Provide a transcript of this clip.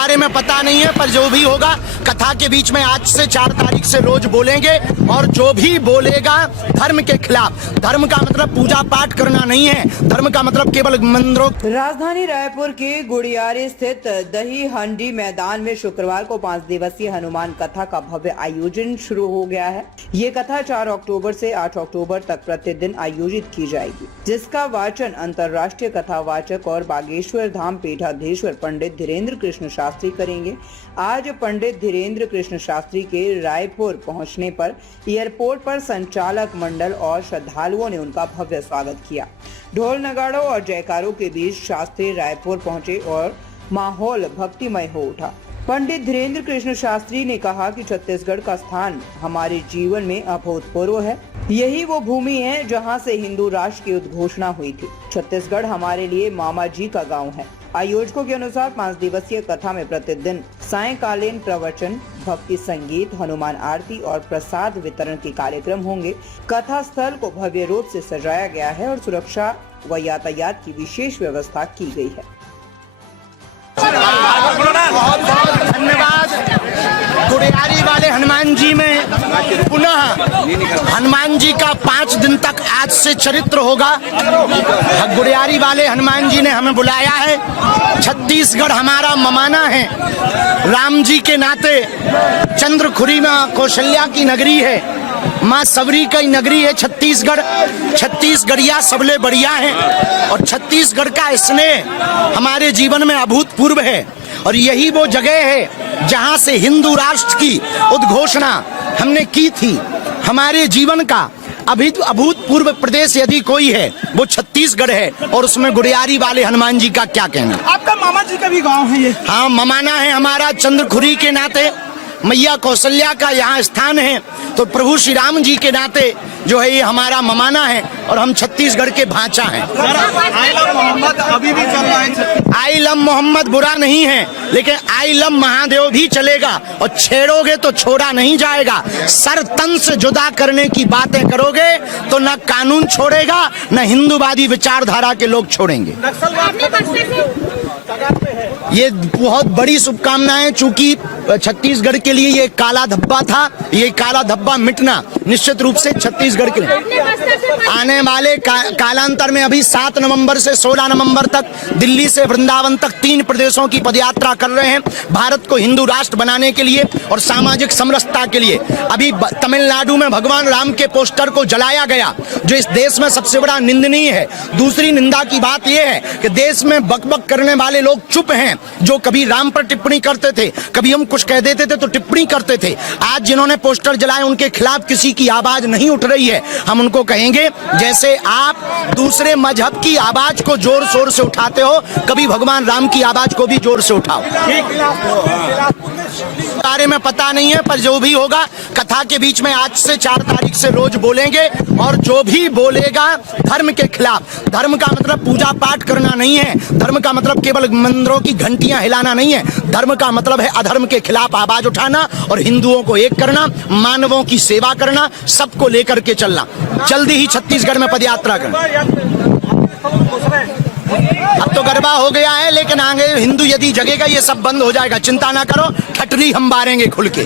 बारे में पता नहीं है, पर जो भी होगा कथा के बीच में आज से 4 तारीख से रोज बोलेंगे। और जो भी बोलेगा धर्म के खिलाफ, धर्म का मतलब पूजा पाठ करना नहीं है, धर्म का मतलब केवल मंदिरों। राजधानी रायपुर के गुड़ियारी स्थित दही हांडी मैदान में शुक्रवार को 5 दिवसीय हनुमान कथा का भव्य आयोजन शुरू हो गया है। ये कथा 4 अक्टूबर से 8 अक्टूबर तक प्रतिदिन आयोजित की जाएगी, जिसका वाचन अंतर्राष्ट्रीय कथावाचक और बागेश्वर धाम पीठाधीश्वर पंडित धीरेन्द्र कृष्ण शास्त्री करेंगे। आज पंडित धीरेन्द्र कृष्ण शास्त्री के रायपुर पहुंचने पर एयरपोर्ट पर संचालक मंडल और श्रद्धालुओं ने उनका भव्य स्वागत किया। ढोल नगाड़ों और जयकारों के बीच शास्त्री रायपुर पहुंचे और माहौल भक्तिमय हो उठा। पंडित धीरेन्द्र कृष्ण शास्त्री ने कहा कि छत्तीसगढ़ का स्थान हमारे जीवन में अभूतपूर्व है। यही वो भूमि है जहां से हिंदू राष्ट्र की उद्घोषणा हुई थी। छत्तीसगढ़ हमारे लिए मामा जी का गांव है। आयोजकों के अनुसार 5 दिवसीय कथा में प्रतिदिन सायंकालीन प्रवचन, भक्ति संगीत, हनुमान आरती और प्रसाद वितरण के कार्यक्रम होंगे। कथा स्थल को भव्य रूप से सजाया गया है और सुरक्षा व यातायात की विशेष व्यवस्था की गई है। बहुत बहुत धन्यवाद। गुड़ियारी वाले हनुमान जी में पुनः हनुमान जी का 5 दिन तक आज से चरित्र होगा। गुड़ियारी वाले हनुमान जी ने हमें बुलाया है। छत्तीसगढ़ हमारा ममाना है, राम जी के नाते चंद्रखुरी में कौशल्या की नगरी है, माँ सबरी की नगरी है छत्तीसगढ़। छत्तीसगढ़िया सबले बढ़िया है और छत्तीसगढ़ का स्नेह हमारे जीवन में अभूतपूर्व है। और यही वो जगह है जहां से हिंदू राष्ट्र की उद्घोषणा हमने की थी। हमारे जीवन का अभूतपूर्व प्रदेश यदि कोई है वो छत्तीसगढ़ है, और उसमें गुड़ियारी वाले हनुमान जी का क्या कहना। आपका मामा जी का भी गांव है ये? हाँ, ममाना है हमारा। चंद्रखुरी के नाते मैया कौशल्या का यहाँ स्थान है, तो प्रभु श्री राम जी के नाते जो है ये हमारा ममाना है और हम छत्तीसगढ़ के भांचा हैं। आई लव मोहम्मद अभी भी चल रहा है। आई लव मोहम्मद बुरा नहीं है, लेकिन आई लव महादेव भी चलेगा, और छेड़ोगे तो छोड़ा नहीं जाएगा। सर तन से जुदा करने की बातें करोगे तो न कानून छोड़ेगा न हिंदूवादी विचारधारा के लोग छोड़ेंगे। ये बहुत बड़ी शुभकामनाएं, चूंकि छत्तीसगढ़ के लिए ये काला धब्बा था। ये काला धब्बा मिटना निश्चित रूप से छत्तीसगढ़ के लिए आने वाले कालांतर में अभी 7 नवंबर से 16 नवंबर तक दिल्ली से वृंदावन तक 3 प्रदेशों की पदयात्रा कर रहे हैं, भारत को हिंदू राष्ट्र बनाने के लिए और सामाजिक समरसता के लिए। अभी तमिलनाडु में भगवान राम के पोस्टर को जलाया गया, जो इस देश में सबसे बड़ा निंदनीय है। दूसरी निंदा की बात यह है कि देश में बकबक करने वाले लोग चुप हैं, जो कभी राम पर टिप्पणी करते थे, कभी हम कुछ कह देते थे तो टिप्पणी करते थे। आज जिन्होंने पोस्टर जलाए उनके खिलाफ किसी की आवाज नहीं उठ रही है। हम उनको कहेंगे, जैसे आप दूसरे मजहब की आवाज को जोर शोर से उठाते हो, कभी भगवान राम की आवाज को भी जोर से उठाओ। बारे में पता नहीं है, पर जो भी होगा कथा के बीच में आज से 4 तारीख से रोज बोलेंगे। और जो भी बोलेगा धर्म के खिलाफ, धर्म का मतलब पूजा पाठ करना नहीं है, धर्म का मतलब केवल मंदिरों की घंटियां हिलाना नहीं है, धर्म का मतलब है अधर्म के खिलाफ आवाज उठाना और हिंदुओं को एक करना, मानवों की सेवा करना, सबको लेकर के चलना। जल्दी ही छत्तीसगढ़ में पदयात्रा करना। अब तो गरबा हो गया है, लेकिन आगे हिंदू यदि जगेगा ये सब बंद हो जाएगा। चिंता ना करो, ठटरी हम बारेंगे खुल के।